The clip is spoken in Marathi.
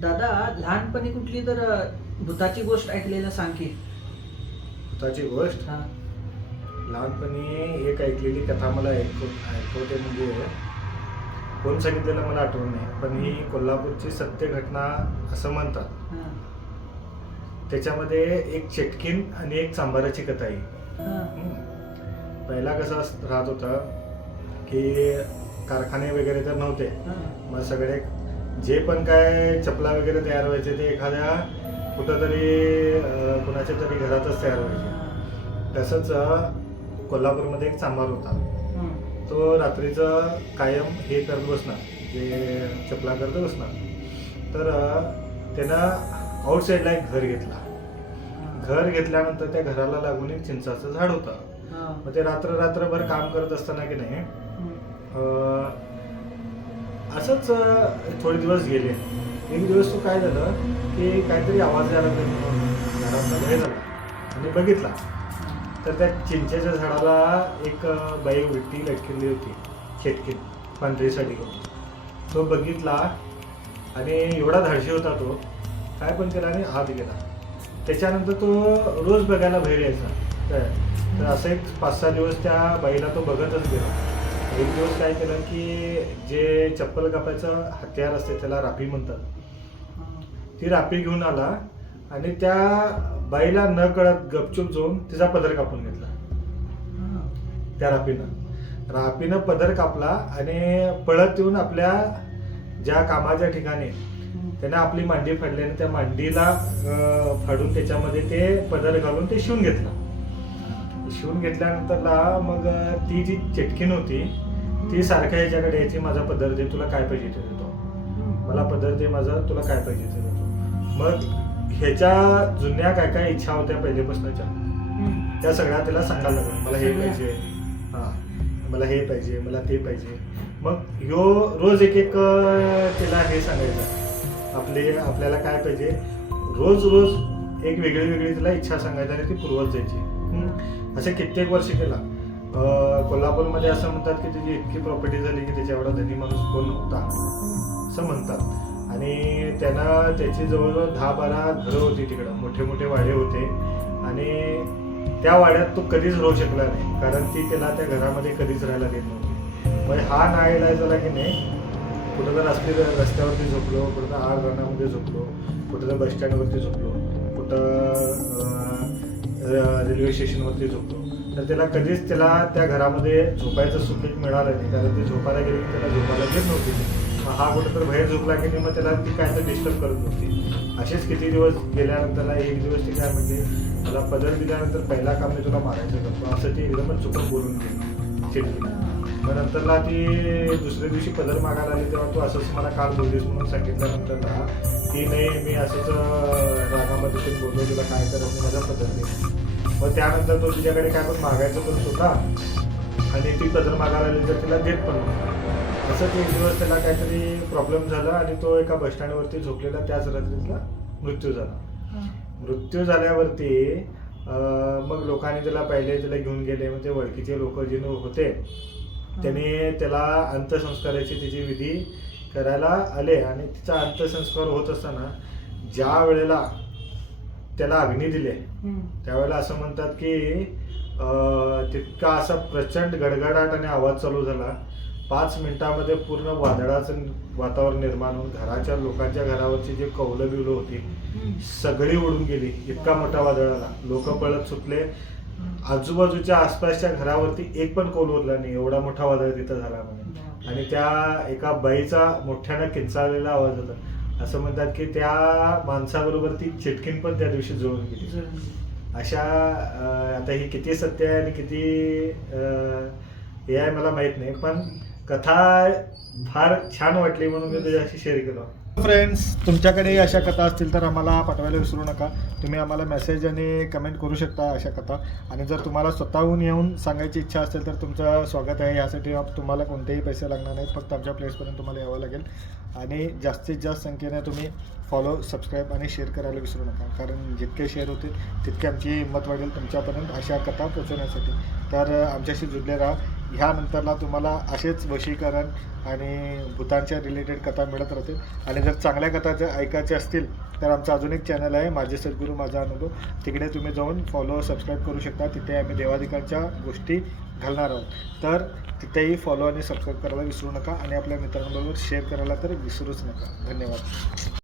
दादा लहानपणी कुठली तर भूताची गोष्ट ऐकलेलं सांग की भूताची गोष्ट हा. लहानपणी एक ऐकलेली कथा मला ऐकव ऐकवते म्हणजे कोण सांगितलेलं मला आठवण नाही पण ही कोल्हापूरची सत्य घटना असं म्हणतात हा. त्याच्यामध्ये एक चेटकीन आणि एक चांभाराची कथा आहे हा. हम्म. पहिला कसं अस- राहत होता की कारखाने वगैरे तर नव्हते हा. मग सगळे जे पण काय चपला वगैरे तयार व्हायचे ते एखाद्या कुठंतरी कुणाच्या तरी घरातच तयार व्हायचे. तसंच कोल्हापूरमध्ये एक चांभार होता. तो रात्रीचं कायम हे करत बसणार जे चपला करत बसणार. तर त्यानं आउटसाईडला एक घर घेतला. घर घेतल्यानंतर त्या घराला लागून एक चिंचाचं झाड होतं. मग ते रात्र रात्रभर काम करत असताना की नाही असंच थोडे दिवस गेले. एक दिवस तो काय झालं की काहीतरी आवाज यायला लागला म्हणून घरातला बाहेर झाला आणि बघितला. तर त्या चिंचेच्या झाडाला एक बाई उलटी लटकली होती. शेटकीत पांढरीसाठी. करून तो बघितला आणि एवढा धाडशी होता तो काय पण केला आणि हात गेला. त्याच्यानंतर तो रोज बघायला बाहेर यायचा. तर असं एक पाच सहा दिवस त्या बाईला तो बघतच गेला. एक दिवस काय केलं की जे चप्पल कापायचं हत्यार असते त्याला रापी म्हणतात. ती रापी घेऊन आला आणि त्या बाईला न कळत गपचूप जाऊन तिचा पदर कापून घेतला. त्या रापीनं रापीनं पदर कापला आणि पळत येऊन आपल्या ज्या कामाच्या ठिकाणी त्याने आपली मांडी फाडली आणि त्या मांडीला फाडून त्याच्यामध्ये ते पदर घालून ते शिवून घेतलं. शिवून घेतल्यानंतरला मग ती जी चेटकीन होती ती सारख्या ह्याच्याकडे यायची माझा पदर दे तुला काय पाहिजे ते देतो? मला पदर दे माझा तुला काय पाहिजे ते देतो? मग ह्याच्या जुन्या काय काय इच्छा होत्या पहिल्यापासूनच्या हम्म. त्या सगळ्या त्याला सांगायला लागलं. मला हे? पाहिजे. हा. मला हे पाहिजे मला ते पाहिजे. मग ह्यो रोज एक एक अं, त्याला हे सांगायचं. आपले आपल्याला काय पाहिजे? रोज रोज एक वेगळी वेगळी त्याला इच्छा सांगायची आणि ती पूर्वत जायची. असे कित्येक वर्ष केला. कोल्हापूरमध्ये असं म्हणतात की त्याची इतकी प्रॉपर्टी झाली की त्याच्या एवढा धनी माणूस कोण नव्हता? असं म्हणतात. आणि त्यांना त्याची जवळजवळ दहा बारा घरं होती तिकडं. मोठे मोठे वाडे होते. आणि त्या वाड्यात तो कधीच राहू शकला नाही. कारण ती त्याला त्या घरामध्ये कधीच राहायला देत नव्हती. मग हा नाईलाज झाला की नाही? कुठं तर असली रस्त्यावरती झोपलो कुठं तर आड रानामध्ये झोपलो कुठं तर बस स्टँडवरती झोपलो कुठं रेल्वे स्टेशनवरती झोपलो. तर त्याला कधीच त्याला त्या घरामध्ये झोपायचं सुख मिळालं नाही. कारण ते झोपायला गेले की त्याला झोपायला घेत नव्हती. मग हा कुठं तर बाहेर झोपला की नाही मग त्याला ती काय तर डिस्टर्ब करत नव्हती. असेच किती दिवस गेल्यानंतरला एक दिवस ती काय म्हणजे मला पदर दिल्यानंतर पहिला काम मी तुला मारायचं करतो. असं ते एकदमच चुकून बोलून गेली. मग नंतरला ती दुसऱ्या दिवशी पदर मागायला आली तेव्हा तू असंच मला काल बोललीस म्हणून सांगितल्यानंतर ना ती नाही मी असंच रागामध्ये ते बोललो तुला काय करत माझा पदर दे. मग त्यानंतर तो तिच्याकडे काय पण मागायचं करत होता. आणि ती पदर मागायला आली तर तिला देत पण असंच एक दिवस त्याला काहीतरी प्रॉब्लेम झाला आणि तो एका बस स्टँडवरती झोपलेला. त्याच रात्रीतला मृत्यू झाला. मृत्यू झाल्यावरती मग लोकांनी त्याला पहिले त्याला घेऊन गेले. मग ते ओळखीचे लोक जे होते त्याने त्याला अंत्यसंस्काराची तिची विधी करायला आले. आणि तिचा अंत्यसंस्कार होत असताना ज्या वेळेला त्याला अग्नी दिले. त्यावेळेला असं म्हणतात की तितका असा प्रचंड गडगडाट आणि आवाज चालू झाला. पाच मिनिटामध्ये पूर्ण वादळाचं वातावरण निर्माण होऊन घराच्या लोकांच्या घरावरची जी कौलं बिवलं होती. सगळी उडून गेली. इतका मोठा वादळ आला. लोक पळत सुटले. आजूबाजूच्या आसपासच्या घरावरती एक पण कौल उरला नाही. एवढा मोठा वादळ तिथं झाला म्हणे आणि त्या एका बाईचा मोठ्यानं किंचाळलेला आवाज होता. असं म्हणतात की त्या माणसाबरोबर ती चिटकीन पण त्या दिवशी जुळून गेली. अशा आता ही किती सत्य आहे आणि किती हे आहे मला माहीत नाही पण कथा फार छान वाटली म्हणून मी तुझ्याशी शेअर केलं. फ्रेंड्स तुमच्याकडे अशा कथा असतील तर आम्हाला पाठवायला विसरू नका. तुम्ही आम्हाला मेसेज आणि कमेंट करू शकता अशा कथा. आणि जर तुम्हाला स्वतःहून येऊन सांगायची इच्छा असेल तर तुमचं स्वागत आहे. यासाठी तुम्हाला कोणतेही पैसे लागणार नाहीत. फक्त आमच्या प्लेसपर्यंत तुम्हाला यावं लागेल. आणि जास्तीत जास्त संख्येने तुम्ही फॉलो सबस्क्राईब आणि शेअर करायला विसरू नका. कारण जितके शेअर होतील तितके आमची हिंमत वाढेल तुमच्यापर्यंत अशा कथा पोचवण्यासाठी तर आमच्याशी जुडले राहा. ह्यानंतरला तुम्हाला असेच वशीकरण आणि भूतांच्या रिलेटेड कथा मिळत राहतील. आणि जर चांगल्या कथा जर ऐकायच्या असतील तर आमचं अजून एक चॅनल आहे माझे सद्गुरू माझा अनुभव. तिकडे तुम्ही जाऊन फॉलो सबस्क्राईब करू शकता. तिथे आम्ही देवाधिकांच्या गोष्टी घालणार आहोत. तर तिथेही फॉलो आणि सबस्क्राईब करायला विसरू नका. आणि आपल्या मित्रांबरोबर शेअर करायला तर विसरूच नका. धन्यवाद.